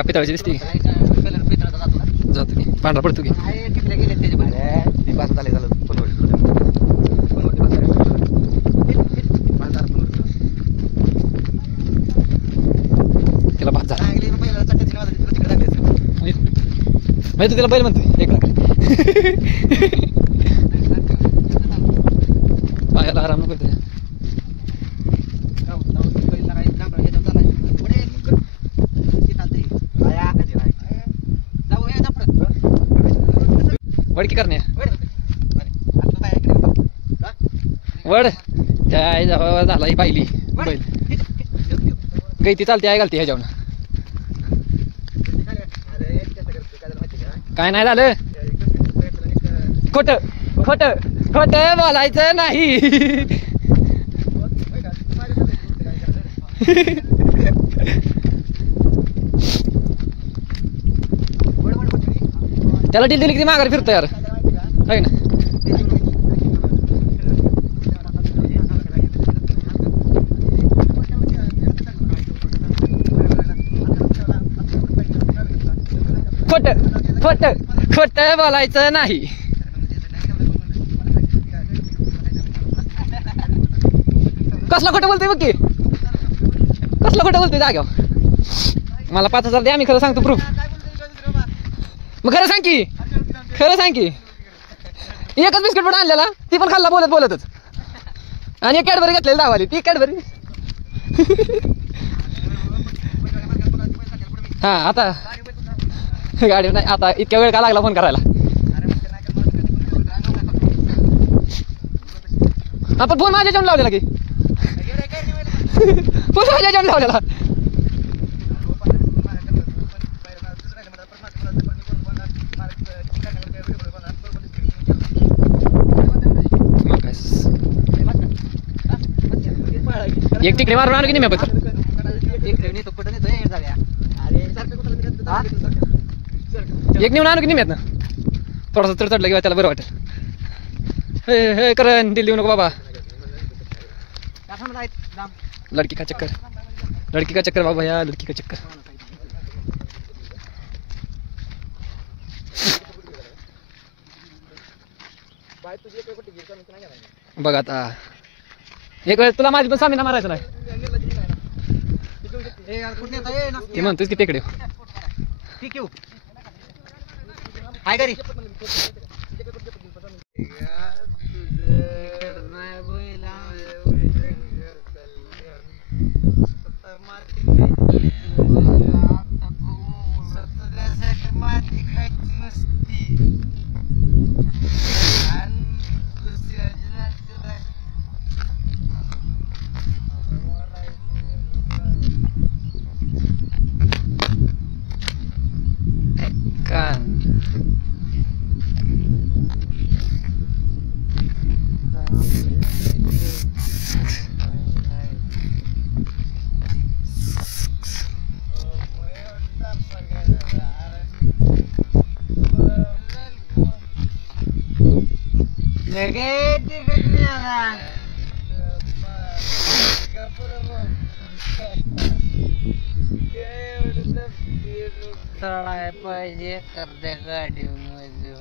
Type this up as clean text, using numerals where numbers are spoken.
जरा पितळाची दिसते जातो की पांढरा पडतो की त्याला भात झाला माहिती त्याला बैल म्हणतोय एक पायाला आराम नको त्याच्या वडकी करणे वड त्या झाला ही पाहिली बैल गैती चालते आहे घालते ह्याच्यावर काय नाही झालं खोट खोट खोट बोलायचं नाही त्याला डिल दिली किती माघारी फिरतो यार आहे ना खोट खोट खोट बोलायचं नाही कसलं खोटं बोलतोय बघ की कसलं खोटं बोलतोय जाग्यावर मला 5000 द्या मी खरं सांगतो प्रूफ मग खरं सांग की खरं सांग की एकच बिस्किट पण आणलेला ती पण खाल्ला बोलत बोलतच आणि एक कॅडबरी घेतलेली दावाली ती कॅडबरी हा आता गाडी नाही आता इतक्या वेळ का लागला फोन करायला आपण फोन माझ्या जेवण लावलेला की फोन माझ्या जेवण लावलेला एक तिकडे मारून आणू की नाही मी एक नेऊन आणू की नाही ना थोडासा चढ चढला किंवा त्याला बरं वाटेल हे करण दिल देऊ नको बाबा लड़की का चक्कर बाबा या लड़की का चक्कर बघ आता एक वेळ तुला माझी पण सामीना मारायचं नाही ते म्हणतोस की तिकडे हाय घरी पाहिजे अर्ध्या गाडीमध्ये